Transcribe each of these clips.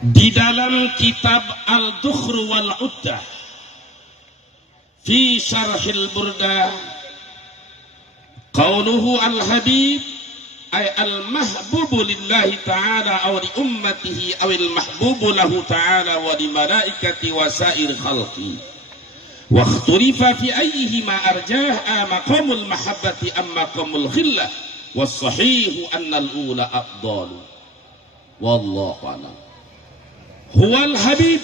Di dalam kitab Al-Dukhr wal Uddah fi Syarhil Burdah, qauluhu al-habib ay al-mahbubu lillahi ta'ala aw li ummatihi aw al-mahbubu lahu ta'ala wa li malaikati wa sa'ir khalqi wa ikhtalifa fi ayyihima arjah maqamul mahabbati am maqamul khillah was sahihu anna al-ula afdalu wallahu a'lam. Huwal habib,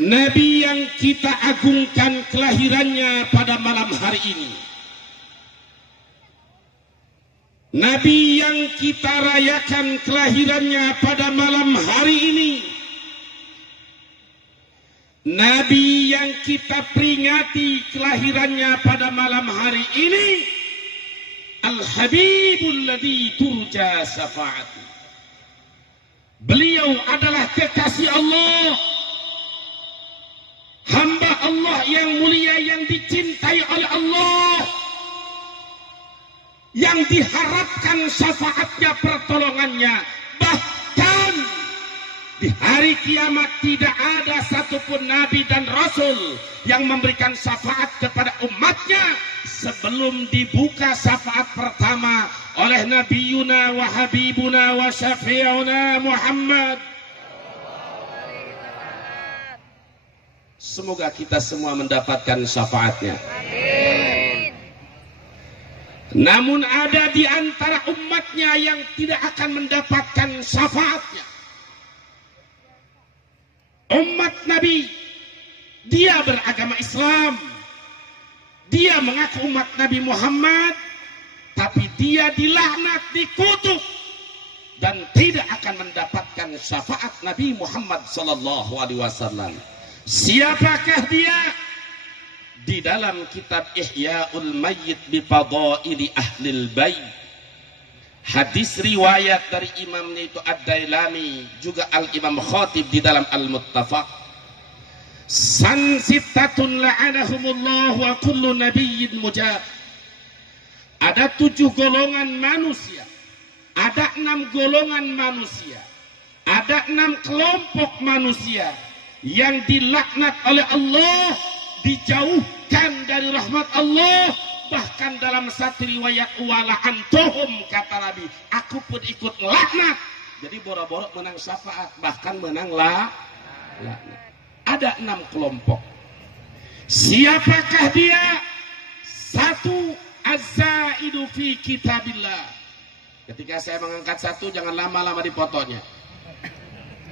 Nabi yang kita agungkan kelahirannya pada malam hari ini, Nabi yang kita rayakan kelahirannya pada malam hari ini, Nabi yang kita peringati kelahirannya pada malam hari ini, Al-Habibul ladzi turja syafa'atuh. Beliau adalah kekasih Allah, hamba Allah yang mulia, yang dicintai oleh Allah, yang diharapkan syafaatnya, pertolongannya. Bahkan di hari kiamat tidak ada satupun nabi dan rasul yang memberikan syafaat kepada umatnya sebelum dibuka syafaat pertama oleh nabiyuna wa habibuna wa syafi'una Muhammad. Semoga kita semua mendapatkan syafaatnya. Amin. Namun ada di antara umatnya yang tidak akan mendapatkan syafaatnya. Umat Nabi, dia beragama Islam, dia mengaku umat Nabi Muhammad, tapi dia dilaknat, dikutuk, dan tidak akan mendapatkan syafaat Nabi Muhammad sallallahu alaihi wasallam. Siapakah dia? Di dalam kitab Ihya'ul Mayyit bi Fadaili Ahlil Bait, hadis riwayat dari imam itu Ad-Dailami, juga Al-Imam Khatib di dalam Al-Muttafaq, san sittatun la'anahumullah wa kullu nabiyyin mujab. Ada 7 golongan manusia, ada 6 golongan manusia, ada 6 kelompok manusia yang dilaknat oleh Allah, dijauhkan dari rahmat Allah. Bahkan dalam satu riwayat, wala antuhum, kata Nabi, aku pun ikut laknat. Jadi boro-boro menang syafaat, bahkan menang laknat. Ada 6 kelompok. Siapakah dia? 1, az-zaidu fi kitabillah. Ketika saya mengangkat 1, jangan lama-lama dipotonya,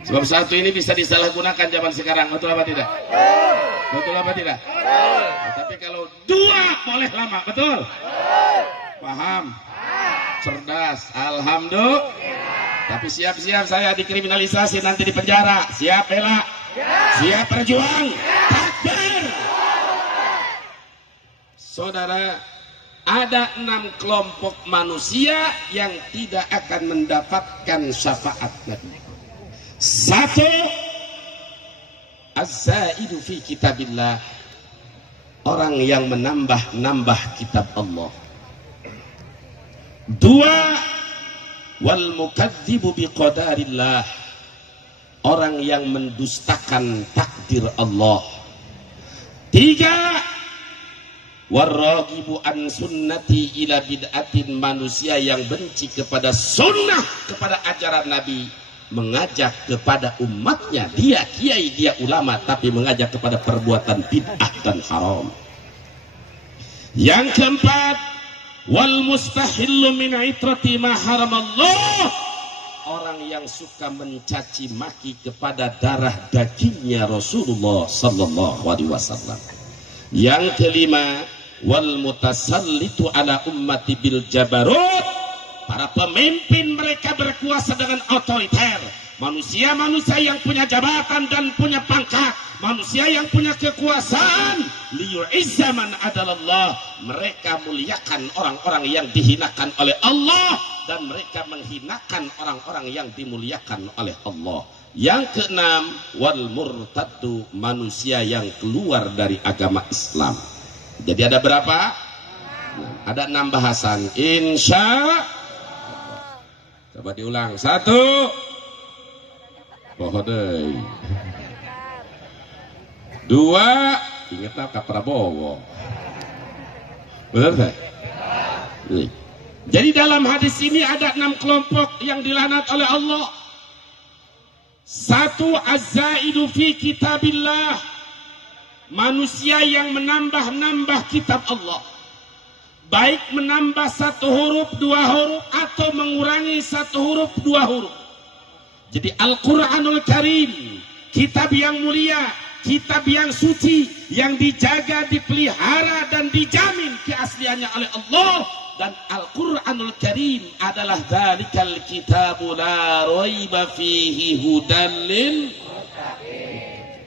sebab 1 ini bisa disalahgunakan zaman sekarang. Betul apa tidak? Betul apa tidak? Tapi kalau 2 boleh lama. Betul? Paham? Cerdas. Alhamdulillah. Tapi siap-siap saya dikriminalisasi, nanti di penjara. Siap bela? Siap berjuang? Takbir. Saudara, ada 6 kelompok manusia yang tidak akan mendapatkan syafaat Nabi. 1, az-zaidu fi kitabillah, orang yang menambah-nambah kitab Allah. 2, wal mukadzibu bi qadarillah, orang yang mendustakan takdir Allah. 3, warragibu an sunnati ila bid'atin, manusia yang benci kepada sunnah, kepada ajaran Nabi, mengajak kepada umatnya, dia kiai, dia ulama, tapi mengajak kepada perbuatan bid'ah dan haram. Yang keempat, wal mustahillu min itrati ma haramallah, orang yang suka mencaci maki kepada darah dagingnya Rasulullah sallallahu alaihi wasallam. Yang kelima, wal mutasallitu ala ummati bil jabarut, para pemimpin mereka berkuasa dengan otoriter. Manusia-manusia yang punya jabatan dan punya pangkat, manusia yang punya kekuasaan, liyu'izza man adalallah, mereka muliakan orang-orang yang dihinakan oleh Allah, dan mereka menghinakan orang-orang yang dimuliakan oleh Allah. Yang keenam, wal murtaddu, manusia yang keluar dari agama Islam. Jadi ada berapa? Ada 6 bahasan. Insya Coba diulang. 1. Poho deui. 2. Ingetna ka Prabowo. Benar tak? Jadi dalam hadis ini ada 6 kelompok yang dilaknat oleh Allah. 1. Az-zaidu fi kitabillah. Manusia yang menambah-nambah kitab Allah. Baik menambah 1 huruf, 2 huruf, atau mengurangi 1 huruf, 2 huruf. Jadi Al-Quranul Karim, kitab yang mulia, kitab yang suci, yang dijaga, dipelihara, dan dijamin keasliannya oleh Allah. Dan Al-Quranul Karim adalah dzalikal kitabu la raiba fihi hudan lil muttaqin.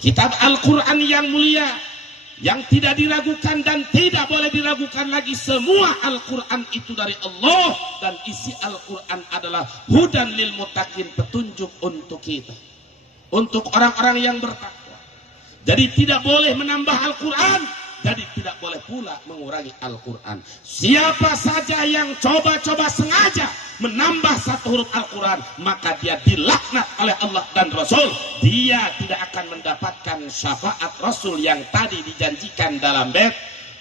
Kitab Al-Quran yang mulia, yang tidak diragukan dan tidak boleh diragukan lagi. Semua Al-Quran itu dari Allah, dan isi Al-Quran adalah hudan lil muttaqin, petunjuk untuk kita, untuk orang-orang yang bertakwa. Jadi tidak boleh menambah Al-Quran, jadi tidak boleh pula mengurangi Al-Quran. Siapa saja yang coba-coba sengaja menambah 1 huruf Al-Quran, maka dia dilaknat oleh Allah dan Rasul. Dia tidak akan mendapatkan syafaat Rasul yang tadi dijanjikan dalam bait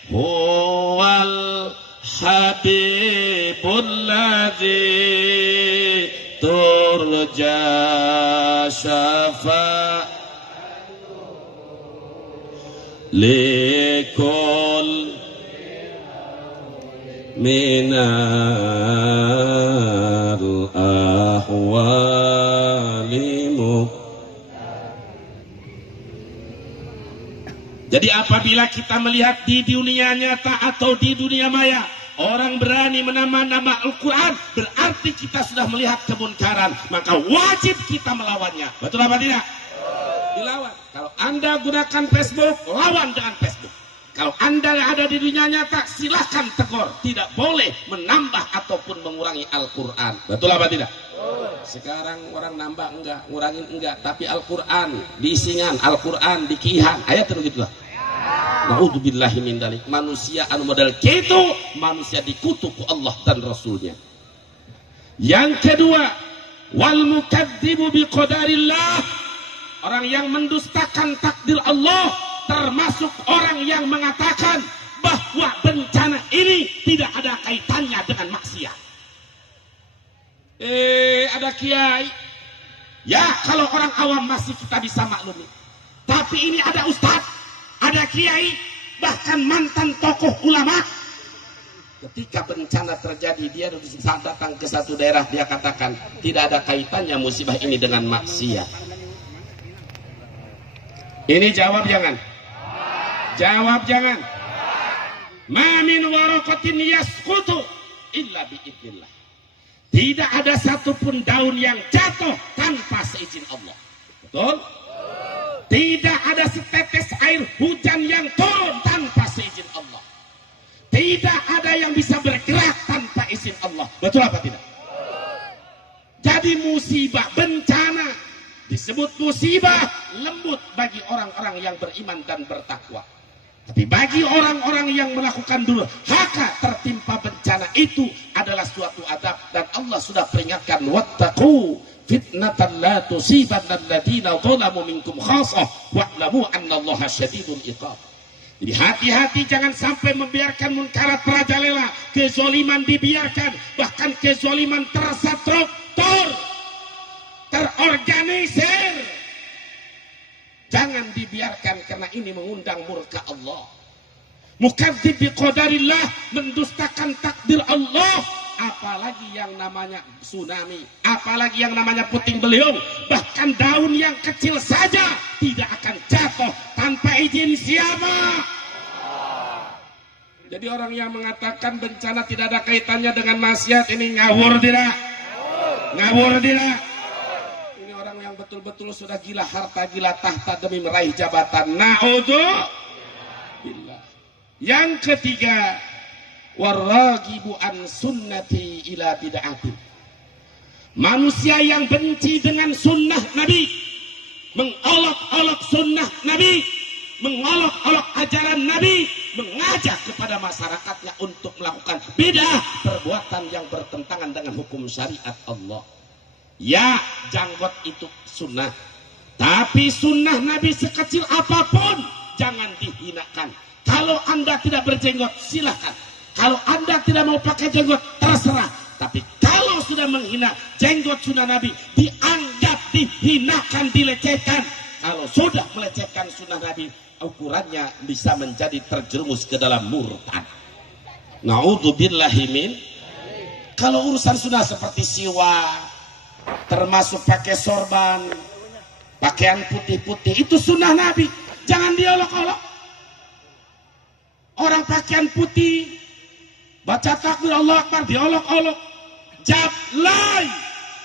huwal habibul ladzi turja syafaat likul minal ahwalimu. Jadi apabila kita melihat di dunia nyata atau di dunia maya orang berani menambah nama Al-Quran, berarti kita sudah melihat kemunkaran, maka wajib kita melawannya. Betul apa tidak? Dilawan. Kalau Anda gunakan Facebook, lawan dengan Facebook. Kalau Anda ada di dunia nyata, silahkan tegur. Tidak boleh menambah ataupun mengurangi Al-Quran. Betul apa tidak? Sekarang orang nambah enggak, ngurangin enggak, tapi Al-Quran diisingan, Al-Quran dikihan. Ayat terus gitu lah. Na'udzubillahi min dzalik. Manusia anu model kitu, manusia dikutuk Allah dan Rasulnya. Yang kedua, wal mukadzibu biqadarillah. Orang yang mendustakan takdir Allah, termasuk orang yang mengatakan bahwa bencana ini tidak ada kaitannya dengan maksiat. Ada kiai. Ya, kalau orang awam masih kita bisa maklumi. Tapi ini ada ustadz, ada kiai, bahkan mantan tokoh ulama. Ketika bencana terjadi, dia saat datang ke satu daerah, dia katakan tidak ada kaitannya musibah ini dengan maksiat. Ini jawab jangan? Jawab jangan? Ma min waraqatin yasqutu illa biidznillah. Tidak ada satupun daun yang jatuh tanpa seizin Allah. Betul? Tidak ada setetes air hujan yang turun tanpa seizin Allah. Tidak ada yang bisa bergerak tanpa izin Allah. Betul apa tidak? Jadi musibah, bencana disebut musibah, lembut bagi orang-orang yang beriman dan bertakwa. Tapi bagi orang-orang yang melakukan durhaka tertimpa bencana itu adalah suatu adab, dan Allah sudah peringatkan wattaqu fitnatan la tusibanna alladziina zalamu minkum khassah wa'lamu annallaha syadidul iqab. Jadi hati-hati, jangan sampai membiarkan munkarat merajalela, kezaliman dibiarkan, bahkan kezaliman terstruktur, terorganisir. Jangan dibiarkan, karena ini mengundang murka Allah. Mukadzib biqadarillah, mendustakan takdir Allah. Apalagi yang namanya tsunami, apalagi yang namanya puting beliung, bahkan daun yang kecil saja tidak akan jatuh tanpa izin siapa. Jadi orang yang mengatakan bencana tidak ada kaitannya dengan maksiat, ini ngawur tidak? Ngawur tidak? Ini orang yang betul-betul sudah gila harta, gila tahta demi meraih jabatan. Na'udzubillah. Yang ketiga, waragibu an sunnati ila bid'ati. Manusia yang benci dengan sunnah Nabi, mengolok-olok sunnah Nabi, mengolok-olok ajaran Nabi, mengajak kepada masyarakatnya untuk melakukan bid'ah, perbuatan yang bertentangan dengan hukum syariat Allah. Ya, janggot itu sunnah, tapi sunnah Nabi sekecil apapun jangan dihinakan. Kalau Anda tidak berjenggot silahkan, kalau Anda tidak mau pakai jenggot terserah, tapi kalau sudah menghina jenggot sunnah Nabi, dianggap dihinakan, dilecehkan. Kalau sudah melecehkan sunnah Nabi, ukurannya bisa menjadi terjerumus ke dalam murtad. Na'udzubillahi min. Kalau urusan sunnah seperti siwak, termasuk pakai sorban, pakaian putih-putih, itu sunnah Nabi, jangan diolok-olok. Orang pakaian putih, baca takbir Allah Akbar, diolok-olok, jablay,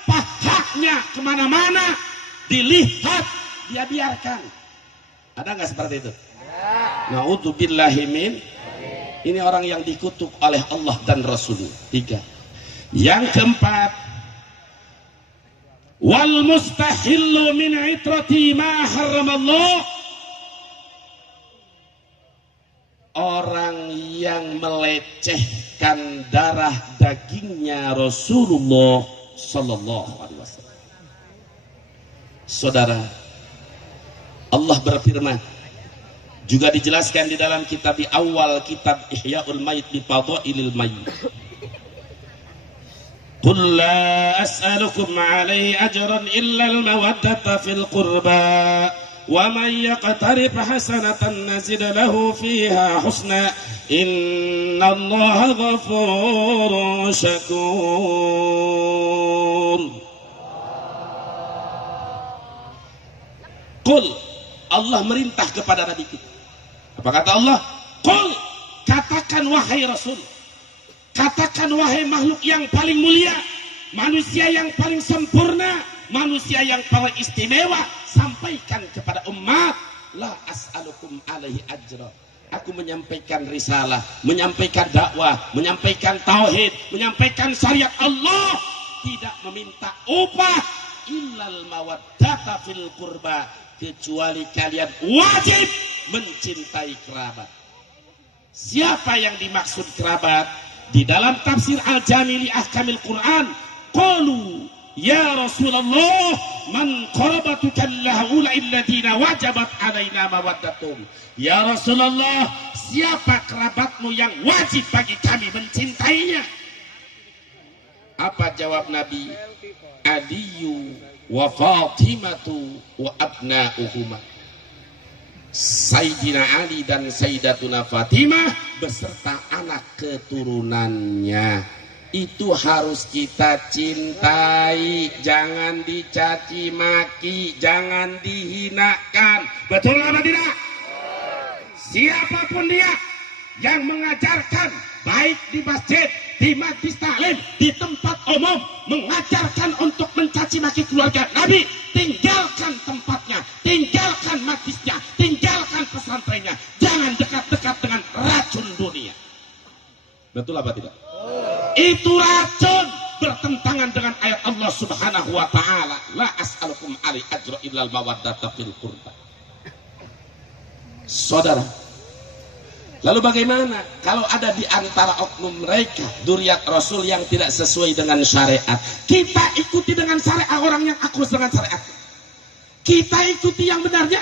pahanya kemana-mana, dilihat, dia biarkan. Ada nggak seperti itu? Na'udzubillahi min. Ini orang yang dikutuk oleh Allah dan Rasul. 3. Yang keempat, wal mustahillu min itrati ma haramallah. Orang yang melecehkan darah dagingnya Rasulullah sallallahu alaihi wasallam. Saudara, Allah berfirman, juga dijelaskan di dalam kitab di awal kitab Ihya'ul Mayyit bi Fadhailil Mayyit. Qul la as'alukum 'alaihi ajran illa al-mawaddata fil qurba wa man yaqtarif hasanatan nazid lahu fiha husna innallaha ghafurun syakur. Qul, Allah merintah kepada Nabi kita. Apa kata Allah? Qul, katakan wahai Rasul, katakan wahai makhluk yang paling mulia, manusia yang paling sempurna, manusia yang paling istimewa, sampaikan kepada umat, la as'alukum alaihi ajra. Aku menyampaikan risalah, menyampaikan dakwah, menyampaikan tauhid, menyampaikan syariat Allah, tidak meminta upah, illal mawaddata fil qurba, kecuali kalian wajib mencintai kerabat. Siapa yang dimaksud kerabat? Di dalam tafsir Al-Jami' li Ahkamil Quran, qalu ya Rasulullah man qarabatuka allaula alladina wajabat alaina mawaddatum. Ya Rasulullah, siapa kerabatmu yang wajib bagi kami mencintainya? Apa jawab Nabi? Aliyu wa Fatimatu wa abna'uhuma. Sayyidina Ali dan Sayyidatuna Fatimah beserta anak keturunannya. Itu harus kita cintai, jangan dicaci maki, jangan dihinakan. Betul apa tidak? Siapapun dia yang mengajarkan, baik di masjid, di majlis taklim, di tempat umum, mengajarkan untuk mencaci maki keluarga Nabi, tinggalkan tempatnya, tinggalkan majlisnya, tinggalkan pesantrennya. Jangan dekat-dekat dengan racun dunia. Betul apa tidak? Itu racun, bertentangan dengan ayat Allah Subhanahu wa taala, la as'alukum alaihi ajra illal mawaddata fil qurba. Saudara, lalu bagaimana kalau ada di antara oknum mereka dzurriyyat Rasul yang tidak sesuai dengan syariat? Kita ikuti dengan syariat orang yang akus dengan syariat. Kita ikuti yang benarnya.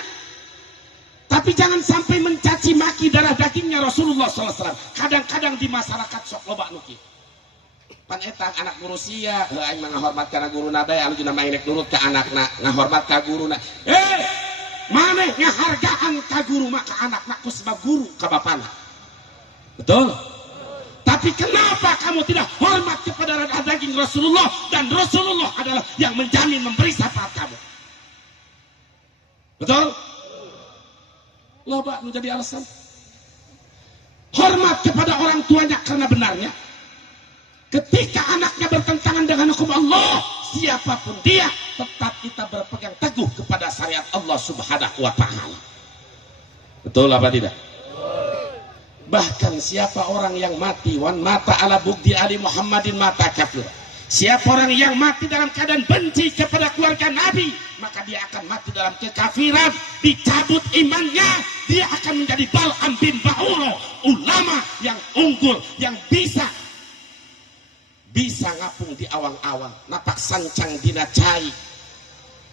Tapi jangan sampai mencaci maki darah dagingnya Rasulullah SAW. Kadang-kadang di masyarakat sok loba nuki. Pan eta anak guru sia, aing ngahormat kana guruna bae, anu dina main nurut ka anakna, ngahormat ka guruna. Maneh ngahargaan ka guru mah ka anakna ku sebab guru ka bapana. Betul? Tapi kenapa kamu tidak hormat kepada darah daging Rasulullah, dan Rasulullah adalah yang menjamin memberi syafaat kamu? Betul? Loba menjadi alasan. Hormat kepada orang tuanya karena benarnya. Ketika anaknya bertentangan dengan hukum Allah, siapapun dia, tetap kita berpegang teguh kepada syariat Allah Subhanahu wa taala. Betul apa tidak? Bahkan siapa orang yang mati wan mata ala bugdi ali Muhammadin mata kafir. Siapa orang yang mati dalam keadaan benci kepada keluarga Nabi, maka dia akan mati dalam kekafiran, dicabut imannya, dia akan menjadi Bal'am bin Ba'uro, ulama yang unggul, yang bisa ngapung di awang-awang, napak sancang dina cai.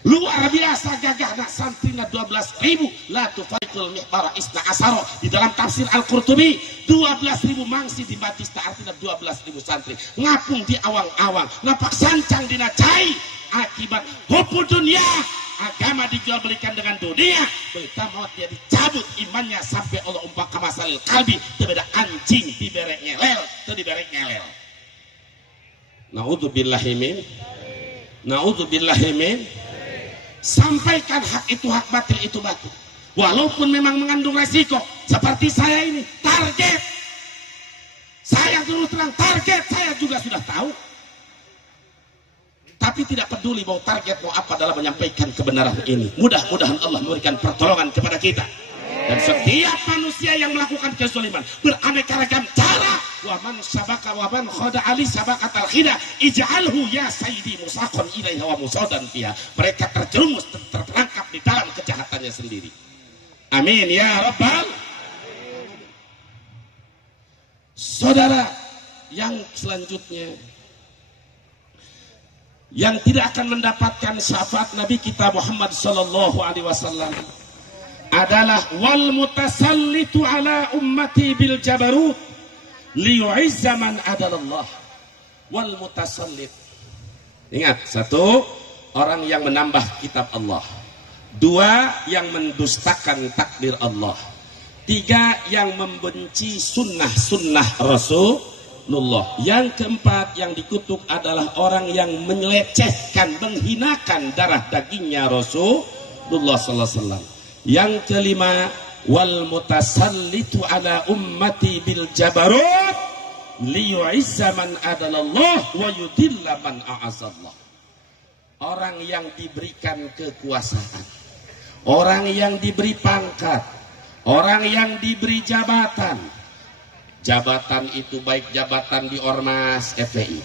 Luar biasa gagahna santrina 12.000 la tufaikul mihbara isna asaro. Di dalam tafsir Al-Qurtubi 12.000 mangsi di Batista, artinya 12.000 santri ngapung di awang-awang, napak sancang dina cai. Akibat hubu dunia, agama dijual belikan dengan dunia, berita maut dia dicabut imannya sampai Allah umpah kamasal kalbi, terbeda anjing diberek ngelel, itu diberek ngelel. Naudzubillahimin, naudzubillahimin. Sampaikan hak itu hak, batil itu batil, walaupun memang mengandung resiko. Seperti saya ini, target saya terus terang, target saya juga sudah tahu, tapi tidak peduli mau target mau apa dalam menyampaikan kebenaran ini. Mudah-mudahan Allah memberikan pertolongan kepada kita. Dan setiap manusia yang melakukan kezaliman beraneka ragam cara, wa man sabaka wa man khada ali sabaqatal khida ij'alhu ya sayyidi musaqan ilaiha wa musadan fiha. Mereka terjerumus, terperangkap di dalam kejahatannya sendiri. Amin ya rabbal. Saudara, yang selanjutnya yang tidak akan mendapatkan syafaat Nabi kita Muhammad sallallahu alaihi wasallam adalah wal mutasallitu ala ummati bil jabarut liyu'izza man adalallah. Wal mutasallit, ingat, satu, orang yang menambah kitab Allah. Dua, yang mendustakan takdir Allah. Tiga, yang membenci sunnah Rasulullah. Yang keempat, yang dikutuk adalah orang yang melecehkan, menghinakan darah dagingnya Rasulullah sallallahu alaihi wasallam. Yang kelima, wal mutasallitu ala ummati bil jabarut liyu'izza man adalallah wa yudilla man a'azallah. Orang yang diberikan kekuasaan, orang yang diberi pangkat, orang yang diberi jabatan. Jabatan itu baik jabatan di Ormas FPI,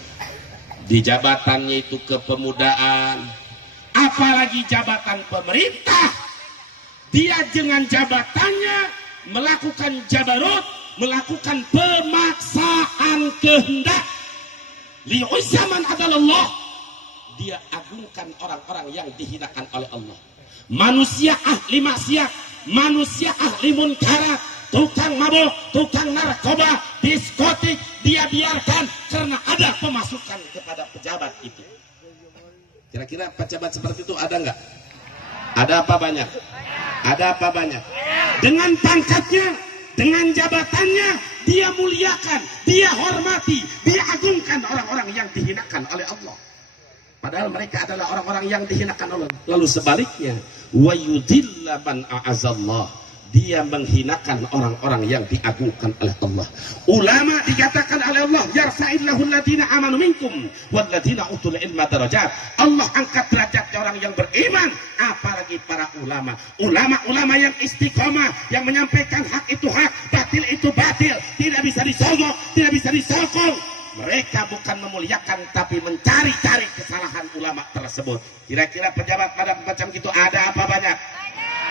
di jabatannya itu kepemudaan, apalagi jabatan pemerintah. Dia dengan jabatannya melakukan jabarut, melakukan pemaksaan kehendak. Li'uzzaman adalallah. Dia agungkan orang-orang yang dihinakan oleh Allah. Manusia ahli maksiat, manusia ahli munkarat, tukang mabuk, tukang narkoba, diskotik, dia biarkan karena ada pemasukan kepada pejabat itu. Kira-kira pejabat seperti itu ada nggak? Ada apa banyak? Ada apa banyak? Dengan pangkatnya, dengan jabatannya, dia muliakan, dia hormati, dia agungkan orang-orang yang dihinakan oleh Allah. Padahal mereka adalah orang-orang yang dihinakan Allah. Lalu sebaliknya, wa yudilla man a'azallah. Dia menghinakan orang-orang yang diagungkan oleh Allah. Ulama dikatakan oleh Allah, yarfa'illahu alladhina amanu minkum walladhina utul ilma darajat. Allah angkat derajatnya orang yang beriman, apalagi para ulama. Ulama-ulama yang istiqomah, yang menyampaikan hak itu hak, batil itu batil, tidak bisa disogok, tidak bisa disokong. Mereka bukan memuliakan tapi mencari-cari kesalahan ulama tersebut. Kira-kira pejabat pada macam itu ada apa banyak?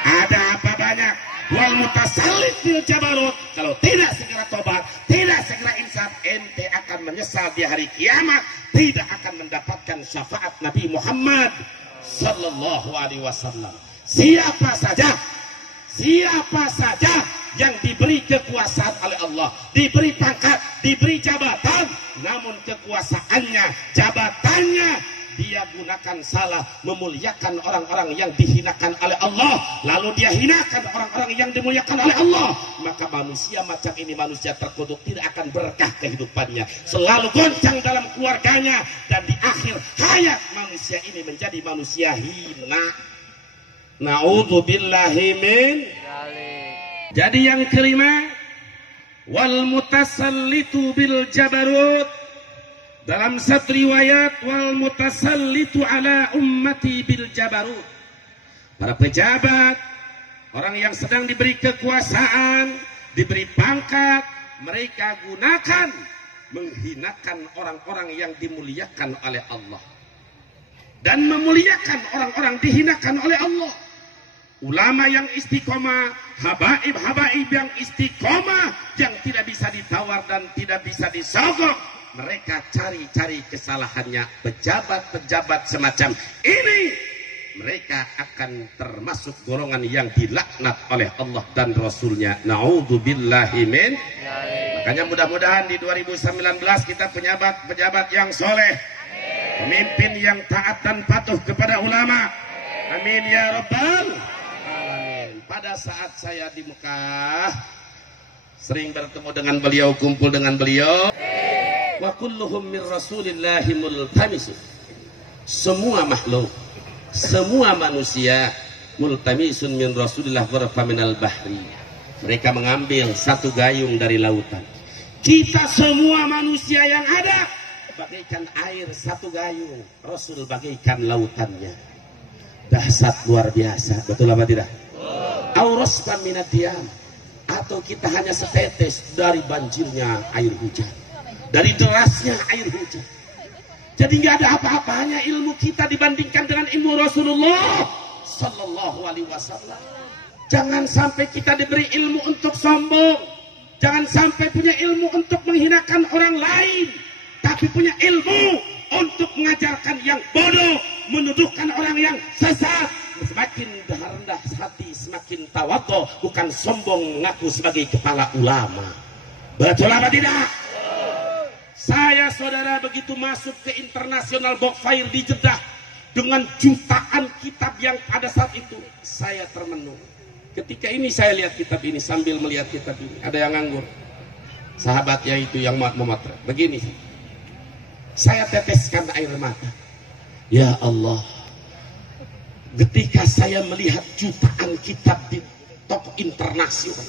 Ada apa banyak? Wal mutasallit bil jabarut, kalau tidak segera tobat, tidak segera insaf, ente akan menyesal di hari kiamat, tidak akan mendapatkan syafaat Nabi Muhammad sallallahu alaihi wasallam. Siapa saja yang diberi kekuasaan oleh Allah, diberi pangkat, diberi jabatan, namun kekuasaannya, jabatannya dia gunakan salah, memuliakan orang-orang yang dihinakan oleh Allah, lalu dia hinakan orang-orang yang dimuliakan oleh Allah, maka manusia macam ini manusia terkutuk, tidak akan berkah kehidupannya, selalu goncang dalam keluarganya, dan di akhir hayat manusia ini menjadi manusia hina. Na'udzubillahi min. Jadi yang kelima, wal mutasallitu bil jabarut. Dalam satu riwayat, wal mutasallitu ala ummati bil jabarut. Para pejabat, orang yang sedang diberi kekuasaan, diberi pangkat, mereka gunakan menghinakan orang-orang yang dimuliakan oleh Allah dan memuliakan orang-orang dihinakan oleh Allah. Ulama yang istiqomah, habaib yang istiqomah, yang tidak bisa ditawar dan tidak bisa disogok, mereka cari-cari kesalahannya. Pejabat-pejabat semacam ini, mereka akan termasuk golongan yang dilaknat oleh Allah dan Rasulnya. Na'udzubillahi min. Makanya mudah-mudahan di 2019 kita pejabat yang soleh, pemimpin yang taat dan patuh kepada ulama. Amin ya rabbal alamin. Pada saat saya di Mekah, sering bertemu dengan beliau, kumpul dengan beliau. Wa kulluhum min rasulillahi multamisun. Semua makhluk, semua manusia multamisun min rasulillah warfa minal bahri. Mereka mengambil satu gayung dari lautan. Kita semua manusia yang ada bagaikan air satu gayung, Rasul bagaikan lautannya. Dahsyat luar biasa, betul apa tidak? Auraskan minad diam, atau kita hanya setetes dari banjirnya air hujan, dari derasnya air hujan. Jadi nggak ada apa-apanya ilmu kita dibandingkan dengan ilmu Rasulullah Sallallahu Alaihi Wasallam. Jangan sampai kita diberi ilmu untuk sombong, jangan sampai punya ilmu untuk menghinakan orang lain, tapi punya ilmu untuk mengajarkan yang bodoh, menuduhkan orang yang sesat. Semakin rendah hati, semakin tawadhu, bukan sombong mengaku sebagai kepala ulama. Betul apa tidak? Saya saudara begitu masuk ke International Book Fair di Jeddah dengan jutaan kitab yang pada saat itu saya termenung. Ketika ini saya lihat kitab ini, sambil melihat kitab ini ada yang nganggur, sahabatnya itu yang memotret begini, saya teteskan air mata. Ya Allah, ketika saya melihat jutaan kitab di toko internasional,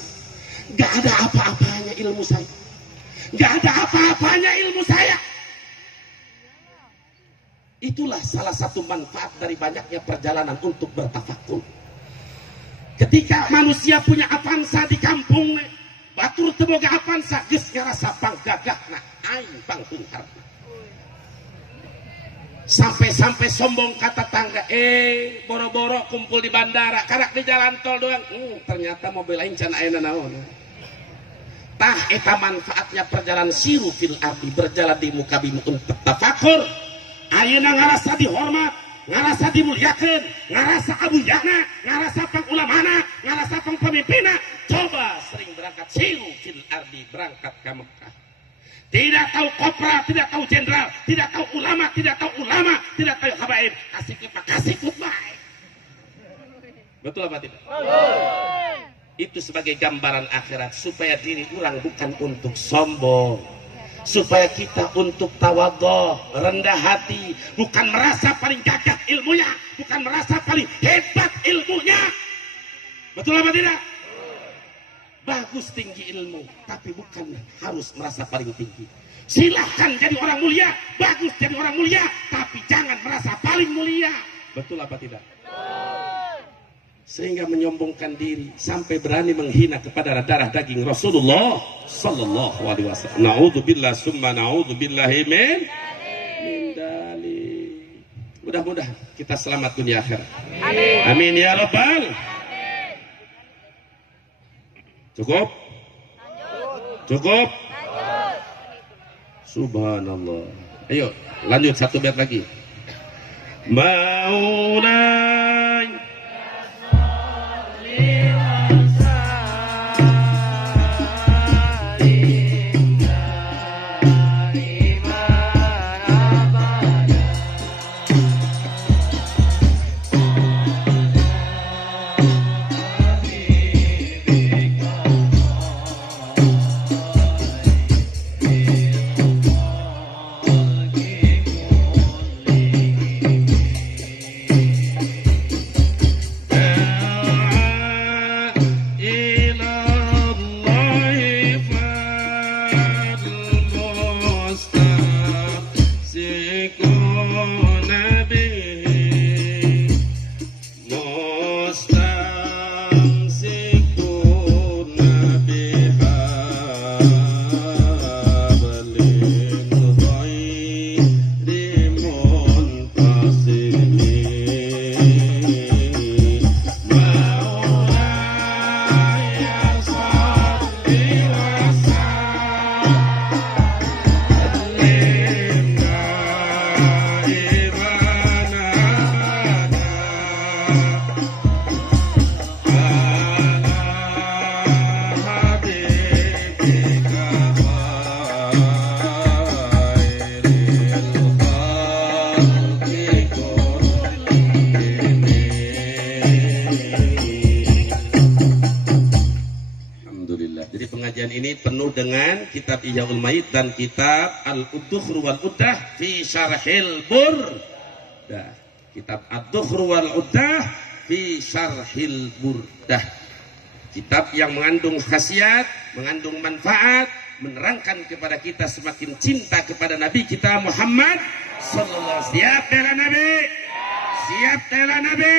gak ada apa-apanya ilmu saya, gak ada apa-apanya ilmu saya. Itulah salah satu manfaat dari banyaknya perjalanan untuk bertafakur. Ketika manusia punya avansa di kampung, batur teboga avansa, geus ngarasa panggagahna aing panghunharna. Sampai-sampai sombong kata tangga, boro-boro kumpul di bandara, karak di jalan tol doang. Ternyata mobil lain can ayeuna naon. Tah eta manfaatnya perjalanan siru fil ardi, berjalan di muka bumi untuk tafakur. Ayeuna ngarasa dihormat, ngarasa dimuliakeun, ngarasa abuyana, ngarasa pangulamana, ngarasa pemimpinna. Coba sering berangkat siru fil ardi, berangkat ke Mekah. Tidak tahu kopra, tidak tahu jenderal, tidak tahu ulama, tidak tahu habaib. Kasih ikut baik. Betul apa tidak? Itu sebagai gambaran akhirat, supaya diri orang bukan untuk sombong, supaya kita untuk tawadhu, rendah hati, bukan merasa paling gagah ilmunya, bukan merasa paling hebat ilmunya. Betul apa tidak? Bagus tinggi ilmu, tapi bukan harus merasa paling tinggi. Silahkan jadi orang mulia, bagus jadi orang mulia, tapi jangan merasa paling mulia. Betul apa tidak? Sehingga menyombongkan diri sampai berani menghina kepada darah daging Rasulullah Sallallahu Alaihi Wasallam. Naudzubillah summa naudzubillahi min dalik. Mudah-mudahan kita selamat dunia akhirat. Amin. Amin ya rabbal. Cukup? Cukup? Subhanallah. Ayo lanjut satu bait lagi. Maulai ini penuh dengan kitab Ihyaul Maid dan kitab Al-Uddukhru wal Uddah fi Syarhil Burdah. Kitab Ad-Dukhru wal Uddah fi Syarhil Burdah. Kitab yang mengandung khasiat, mengandung manfaat, menerangkan kepada kita semakin cinta kepada Nabi kita Muhammad sallallahu. Siap bela Nabi, siap bela Nabi,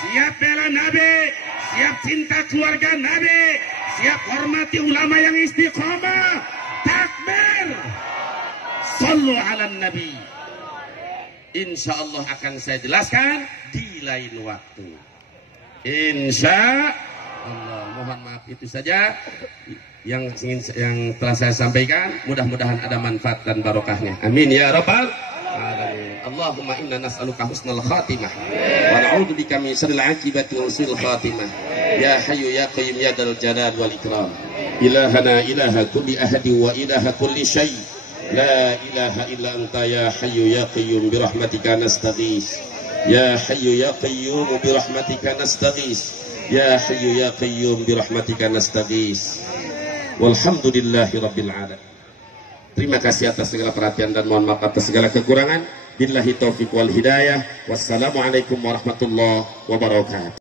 siap bela Nabi, siap cinta keluarga Nabi, siap hormati ulama yang istiqomah. Takbir, sallu ala Nabi. Insya Allah akan saya jelaskan di lain waktu. Insya Allah. Mohon maaf itu saja yang telah saya sampaikan. Mudah-mudahan ada manfaat dan barokahnya. Amin ya rabbal alamin. Allahumma inna nas'aluka husnal khatimah wa na'udzubika min syarril aqibati wa su'il khatimah. Ya hayyu ya qayyum ya dzal jalal wal ikram. Ilahana ilaha kulli ahadi wa ilaha kulli syai. La ilaha illa anta ya hayyu ya qayyum bi rahmatika nastaghis. Ya hayyu ya qayyum bi rahmatika nastaghis. Ya hayyu ya qayyum bi rahmatika nastaghis. Walhamdulillahi rabbil alamin. Terima kasih atas segala perhatian dan mohon maaf atas segala kekurangan. Billahi taufiq wal hidayah. Wassalamualaikum warahmatullahi wabarakatuh.